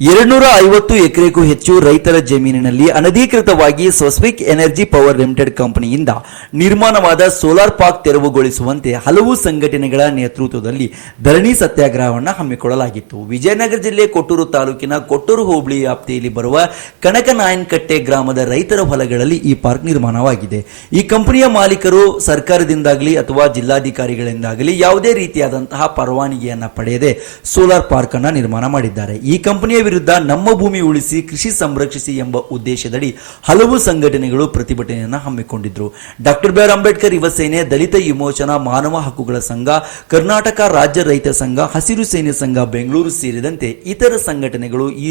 ಎರಡ್ನೂರ ಐವತ್ತು ಎಕರೆಗೂ ಹೆಚ್ಚು ರೈತರ ಜಮೀನಿನಲ್ಲಿ ಅನಧಿಕೃತವಾಗಿ ಸ್ವಸ್ವಿಕ್ ಎನರ್ಜಿ ಪವರ್ ಲಿಮಿಟೆಡ್ ಕಂಪನಿಯಿಂದ ನಿರ್ಮಾಣವಾದ ಸೋಲಾರ್ ಪಾರ್ಕ್ ತೆರವುಗೊಳಿಸುವಂತೆ ಹಲವು ಸಂಘಟನೆಗಳ ನೇತೃತ್ವದಲ್ಲಿ ಧರಣಿ ಸತ್ಯಾಗ್ರಹವನ್ನು ಹಮ್ಮಿಕೊಳ್ಳಲಾಗಿತ್ತು. ವಿಜಯನಗರ ಜಿಲ್ಲೆ ಕೊಟ್ಟೂರು ತಾಲೂಕಿನ ಕೊಟ್ಟೂರು ಹೋಬಳಿ ವ್ಯಾಪ್ತಿಯಲ್ಲಿ ಬರುವ ಕನಕನಾಯನಕಟ್ಟೆ ಗ್ರಾಮದ ರೈತರ ಹೊಲಗಳಲ್ಲಿ ಈ ಪಾರ್ಕ್ ನಿರ್ಮಾಣವಾಗಿದೆ. ಈ ಕಂಪನಿಯ ಮಾಲೀಕರು ಸರ್ಕಾರದಿಂದಾಗಲಿ ಅಥವಾ ಜಿಲ್ಲಾಧಿಕಾರಿಗಳಿಂದಾಗಲಿ ಯಾವುದೇ ರೀತಿಯಾದಂತಹ ಪರವಾನಗಿಯನ್ನು ಪಡೆಯದೆ ಸೋಲಾರ್ ಪಾರ್ಕ್ ಅನ್ನು ನಿರ್ಮಾಣ ಮಾಡಿದ್ದಾರೆ. ಈ ಕಂಪನಿಯ ವಿರುದ್ಧ ನಮ್ಮ ಭೂಮಿ ಉಳಿಸಿ, ಕೃಷಿ ಸಂರಕ್ಷಿಸಿ ಎಂಬ ಉದ್ದೇಶದಡಿ ಹಲವು ಸಂಘಟನೆಗಳು ಪ್ರತಿಭಟನೆಯನ್ನು ಹಮ್ಮಿಕೊಂಡಿದ್ರು. ಡಾಕ್ಟರ್ ಬಿ ಅಂಬೇಡ್ಕರ್ ಯುವ ಸೇನೆ, ದಲಿತ ವಿಮೋಚನಾ ಮಾನವ ಹಕ್ಕುಗಳ ಸಂಘ, ಕರ್ನಾಟಕ ರಾಜ್ಯ ರೈತ ಸಂಘ, ಹಸಿರು ಸೇನೆ ಸಂಘ, ಬೆಂಗಳೂರು ಸೇರಿದಂತೆ ಇತರ ಸಂಘಟನೆಗಳು ಈ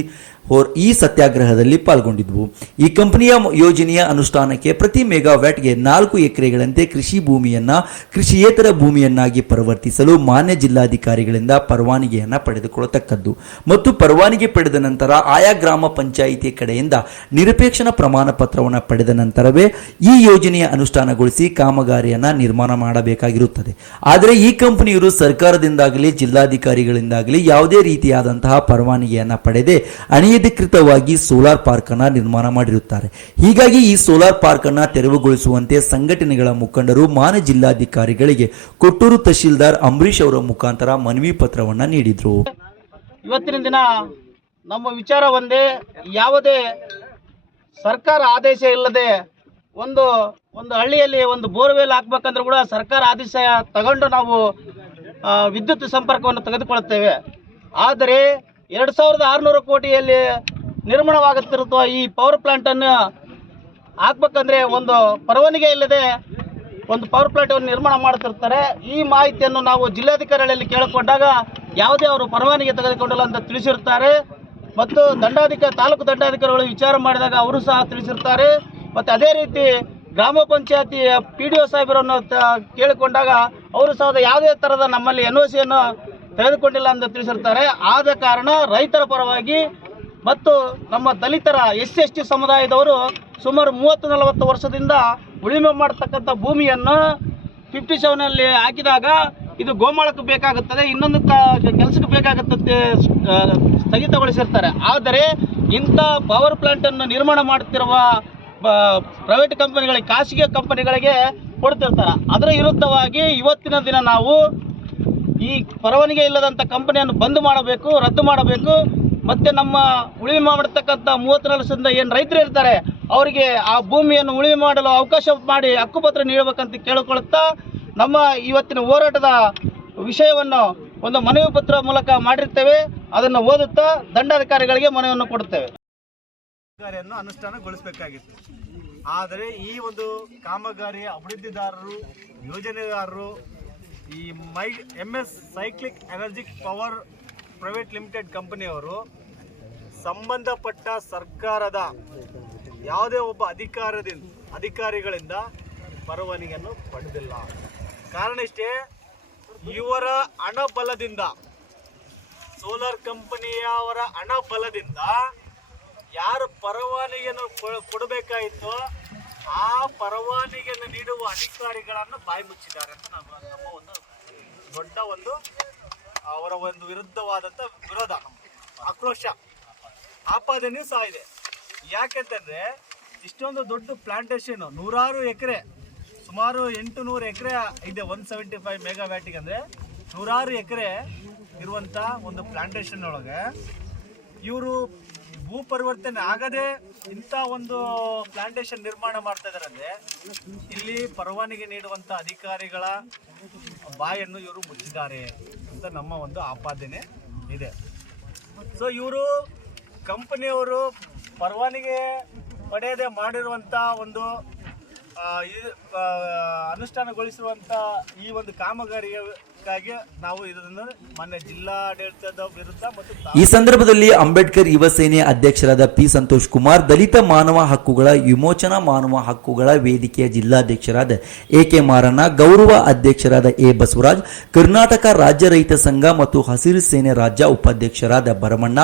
ಹೋರ್- ಈ ಸತ್ಯಾಗ್ರಹದಲ್ಲಿ ಪಾಲ್ಗೊಂಡಿದ್ವು. ಈ ಕಂಪನಿಯ ಯೋಜನೆಯ ಅನುಷ್ಠಾನಕ್ಕೆ ಪ್ರತಿ ಮೆಗಾವ್ಯಾಟ್ಗೆ ನಾಲ್ಕು ಎಕರೆಗಳಂತೆ ಕೃಷಿ ಭೂಮಿಯನ್ನ, ಕೃಷಿಯೇತರ ಭೂಮಿಯನ್ನಾಗಿ ಪರಿವರ್ತಿಸಲು ಮಾನ್ಯ ಜಿಲ್ಲಾಧಿಕಾರಿಗಳಿಂದ ಪರವಾನಗಿಯನ್ನ ಪಡೆದುಕೊಳ್ಳತಕ್ಕದ್ದು. ಮತ್ತು ಪರವಾನಗಿ ಪಡೆದ ನಂತರ ಆಯಾ ಗ್ರಾಮ ಪಂಚಾಯಿತಿ ಕಡೆಯಿಂದ ನಿರಪೇಕ್ಷಣ ಪ್ರಮಾಣ ಪತ್ರವನ್ನು ಪಡೆದ ನಂತರವೇ ಈ ಯೋಜನೆಯ ಅನುಷ್ಠಾನಗೊಳಿಸಿ ಕಾಮಗಾರಿಯನ್ನ ನಿರ್ಮಾಣ ಮಾಡಬೇಕಾಗಿರುತ್ತದೆ. ಆದರೆ ಈ ಕಂಪನಿಯವರು ಸರ್ಕಾರದಿಂದಾಗಲಿ, ಜಿಲ್ಲಾಧಿಕಾರಿಗಳಿಂದಾಗಲಿ ಯಾವುದೇ ರೀತಿಯಾದಂತಹ ಪರವಾನಗಿಯನ್ನ ಪಡೆದೆ ಅನಿಯಧಿಕೃತವಾಗಿ ಸೋಲಾರ್ ಪಾರ್ಕ್ ಅನ್ನ ನಿರ್ಮಾಣ ಮಾಡಿರುತ್ತಾರೆ. ಹೀಗಾಗಿ ಈ ಸೋಲಾರ್ ಪಾರ್ಕ್ ಅನ್ನ ತೆರವುಗೊಳಿಸುವಂತೆ ಸಂಘಟನೆಗಳ ಮುಖಂಡರು ಮಾನ ಜಿಲ್ಲಾಧಿಕಾರಿಗಳಿಗೆ ಕೊಟ್ಟೂರು ತಹಶೀಲ್ದಾರ್ ಅಂಬರೀಶ್ ಅವರ ಮುಖಾಂತರ ಮನವಿ ಪತ್ರವನ್ನ ನೀಡಿದ್ರು. ಇವತ್ತಿನ ದಿನ ನಮ್ಮ ವಿಚಾರ ಒಂದೇ, ಯಾವುದೇ ಸರ್ಕಾರ ಆದೇಶ ಇಲ್ಲದೆ ಒಂದು ಒಂದು ಹಳ್ಳಿಯಲ್ಲಿ ಒಂದು ಬೋರ್ವೆಲ್ ಹಾಕ್ಬೇಕಂದ್ರೆ ಕೂಡ ಸರ್ಕಾರ ಆದೇಶ ತಗೊಂಡು ನಾವು ವಿದ್ಯುತ್ ಸಂಪರ್ಕವನ್ನು ತೆಗೆದುಕೊಳ್ಳುತ್ತೇವೆ. ಆದರೆ ಎರಡು ಸಾವಿರದ ಆರುನೂರು ಕೋಟಿಯಲ್ಲಿ ನಿರ್ಮಾಣವಾಗುತ್ತಿರುವ ಈ ಪವರ್ ಪ್ಲಾಂಟನ್ನು ಹಾಕ್ಬೇಕಂದ್ರೆ ಒಂದು ಪರವಾನಿಗೆ ಇಲ್ಲದೆ ಒಂದು ಪವರ್ ಪ್ಲಾಂಟ್ ಅನ್ನು ನಿರ್ಮಾಣ ಮಾಡುತ್ತಿರ್ತಾರೆ ಈ ಮಾಹಿತಿಯನ್ನು ನಾವು ಜಿಲ್ಲಾಧಿಕಾರಿಗಳಲ್ಲಿ ಕೇಳಿಕೊಂಡಾಗ ಯಾವುದೇ ಅವರು ಪರವಾನಿಗೆ ತೆಗೆದುಕೊಂಡಿಲ್ಲ ಅಂತ ತಿಳಿಸಿರ್ತಾರೆ. ಮತ್ತು ದಂಡಾಧಿಕಾರಿ ತಾಲೂಕು ದಂಡಾಧಿಕಾರಿಗಳು ವಿಚಾರ ಮಾಡಿದಾಗ ಅವರು ಸಹ ತಿಳಿಸಿರ್ತಾರೆ. ಮತ್ತು ಅದೇ ರೀತಿ ಗ್ರಾಮ ಪಂಚಾಯತಿ ಪಿ ಡಿ ಒ ಸಾಹೇಬರನ್ನು ಕೇಳಿಕೊಂಡಾಗ ಅವರು ಸಹ ಯಾವುದೇ ಥರದ ನಮ್ಮಲ್ಲಿ ಎನ್ ಒ ಸಿಯನ್ನು ತೆಗೆದುಕೊಂಡಿಲ್ಲ ಅಂತ ತಿಳಿಸಿರ್ತಾರೆ. ಆದ ಕಾರಣ ರೈತರ ಪರವಾಗಿ ಮತ್ತು ನಮ್ಮ ದಲಿತರ ಎಸ್ ಎಸ್ ಟಿ ಸಮುದಾಯದವರು ಸುಮಾರು ಮೂವತ್ತು ನಲವತ್ತು ವರ್ಷದಿಂದ ಉಳಿಮೆ ಮಾಡತಕ್ಕಂಥ ಭೂಮಿಯನ್ನು ಫಿಫ್ಟಿ ಸೆವೆನಲ್ಲಿ ಹಾಕಿದಾಗ ಇದು ಗೋಮಾಳಕ್ಕೆ ಬೇಕಾಗುತ್ತದೆ ಇನ್ನೊಂದು ಕೆಲಸಕ್ಕೆ ಬೇಕಾಗುತ್ತದೆ ಸ್ಥಗಿತಗೊಳಿಸಿರ್ತಾರೆ. ಆದರೆ ಇಂಥ ಪವರ್ ಪ್ಲಾಂಟನ್ನು ನಿರ್ಮಾಣ ಮಾಡುತ್ತಿರುವ ಪ್ರೈವೇಟ್ ಕಂಪನಿಗಳಿಗೆ ಖಾಸಗಿ ಕಂಪನಿಗಳಿಗೆ ಕೊಡ್ತಿರ್ತಾರೆ. ಅದರ ವಿರುದ್ಧವಾಗಿ ಇವತ್ತಿನ ದಿನ ನಾವು ಈ ಪರವಾನಿಗೆ ಇಲ್ಲದಂಥ ಕಂಪನಿಯನ್ನು ಬಂದ್ ಮಾಡಬೇಕು, ರದ್ದು ಮಾಡಬೇಕು. ಮತ್ತೆ ನಮ್ಮ ಉಳಿಮೆ ಮಾಡತಕ್ಕಂಥ ಮೂವತ್ತು ವರ್ಷದಿಂದ ಏನು ರೈತರು ಇರ್ತಾರೆ, ಅವರಿಗೆ ಆ ಭೂಮಿಯನ್ನು ಉಳಿಮೆ ಮಾಡಲು ಅವಕಾಶ ಮಾಡಿ ಹಕ್ಕುಪತ್ರ ನೀಡಬೇಕಂತ ಕೇಳಿಕೊಳ್ಳುತ್ತಾ, ನಮ್ಮ ಇವತ್ತಿನ ಹೋರಾಟದ ವಿಷಯವನ್ನು ಒಂದು ಮನವಿ ಪತ್ರ ಮೂಲಕ ಮಾಡಿರ್ತೇವೆ. ಅದನ್ನು ಓದುತ್ತಾ ದಂಡಾಧಿಕಾರಿಗಳಿಗೆ ಮನವಿಯನ್ನು ಕೊಡುತ್ತೇವೆ. ಅನುಷ್ಠಾನಗೊಳಿಸಬೇಕಾಗಿತ್ತು. ಆದರೆ ಈ ಒಂದು ಕಾಮಗಾರಿಯ ಅಭಿವೃದ್ಧಿದಾರರು, ಯೋಜನೆದಾರರು ಈ my M S cyclic energic power private limited ಕಂಪನಿಯವರು ಸಂಬಂಧಪಟ್ಟ ಸರ್ಕಾರದ ಯಾವುದೇ ಒಬ್ಬ ಅಧಿಕಾರದಿಂದ ಅಧಿಕಾರಿಗಳಿಂದ ಪರವಾನಿಗೆಯನ್ನು ಪಡೆದಿಲ್ಲ. ಕಾರಣ ಇಷ್ಟೇ, ಇವರ ಹಣಬಲದಿಂದ, ಸೋಲಾರ್ ಕಂಪನಿಯವರ ಹಣಬಲದಿಂದ ಯಾರು ಪರವಾನಗಿಯನ್ನು ಕೊಡಬೇಕಾಯಿತೋ ಆ ಪರವಾನಿಗೆಯನ್ನು ನೀಡುವ ಅಧಿಕಾರಿಗಳನ್ನು ಬಾಯಿ ಮುಚ್ಚಿದ್ದಾರೆ ಅಂತ ಒಂದು ದೊಡ್ಡ ಒಂದು, ಅವರ ಒಂದು ವಿರುದ್ಧವಾದಂಥ ವಿರೋಧ. ಆಕ್ರೋಶ. ಆಪಾದನೆ ಸಹ ಇದೆ. ಯಾಕೆಂತಂದ್ರೆ, ಇಷ್ಟೊಂದು ದೊಡ್ಡ ಪ್ಲಾಂಟೇಶನ್ ನೂರಾರು ಎಕರೆ, ಸುಮಾರು ಎಂಟು ನೂರು ಎಕರೆ ಇದೆ ಒನ್ ಸೆವೆಂಟಿ ಫೈವ್ ಮೆಗಾ ವ್ಯಾಟಿಗೆ ಅಂದರೆ. ನೂರಾರು ಎಕರೆ ಇರುವಂಥ ಒಂದು ಪ್ಲಾಂಟೇಶನ್ ಒಳಗೆ ಇವರು ಭೂ ಪರಿವರ್ತನೆ ಆಗದೆ ಇಂಥ ಒಂದು ಪ್ಲಾಂಟೇಶನ್ ನಿರ್ಮಾಣ ಮಾಡ್ತಾ ಇಲ್ಲಿ ಪರವಾನಿಗೆ ನೀಡುವಂಥ ಅಧಿಕಾರಿಗಳ ಬಾಯನ್ನು ಇವರು ಮುಚ್ಚಿದ್ದಾರೆ ಅಂತ ನಮ್ಮ ಒಂದು ಆಪಾದನೆ ಇದೆ. ಸೊ ಇವರು ಕಂಪನಿಯವರು ಪರವಾನಿಗೆ ಪಡೆಯದೆ ಮಾಡಿರುವಂಥ ಒಂದು ಅನುಷ್ಠಾನಗೊಳಿಸಿರುವಂತ ಈ ಒಂದು ಕಾಮಗಾರಿಯ ಈ ಸಂದರ್ಭದಲ್ಲಿ ಅಂಬೇಡ್ಕರ್ ಯುವ ಸೇನೆ ಅಧ್ಯಕ್ಷರಾದ ಪಿ ಸಂತೋಷ್ ಕುಮಾರ್, ದಲಿತ ಮಾನವ ಹಕ್ಕುಗಳ ವಿಮೋಚನಾ ಮಾನವ ಹಕ್ಕುಗಳ ವೇದಿಕೆಯ ಜಿಲ್ಲಾಧ್ಯಕ್ಷರಾದ ಎ ಕೆ ಮಾರಣ್ಣ, ಗೌರವ ಅಧ್ಯಕ್ಷರಾದ ಎ ಬಸವರಾಜ್, ಕರ್ನಾಟಕ ರಾಜ್ಯ ರೈತ ಸಂಘ ಮತ್ತು ಹಸಿರು ಸೇನೆ ರಾಜ್ಯ ಉಪಾಧ್ಯಕ್ಷರಾದ ಭರಮಣ್ಣ,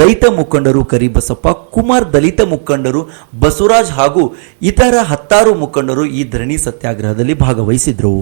ರೈತ ಮುಖಂಡರು ಕರಿಬಸಪ್ಪ, ಕುಮಾರ್ ದಲಿತ ಮುಖಂಡರು ಬಸವರಾಜ್ ಹಾಗೂ ಇತರ ಹತ್ತಾರು ಮುಖಂಡರು ಈ ಧರಣಿ ಸತ್ಯಾಗ್ರಹದಲ್ಲಿ ಭಾಗವಹಿಸಿದ್ರು.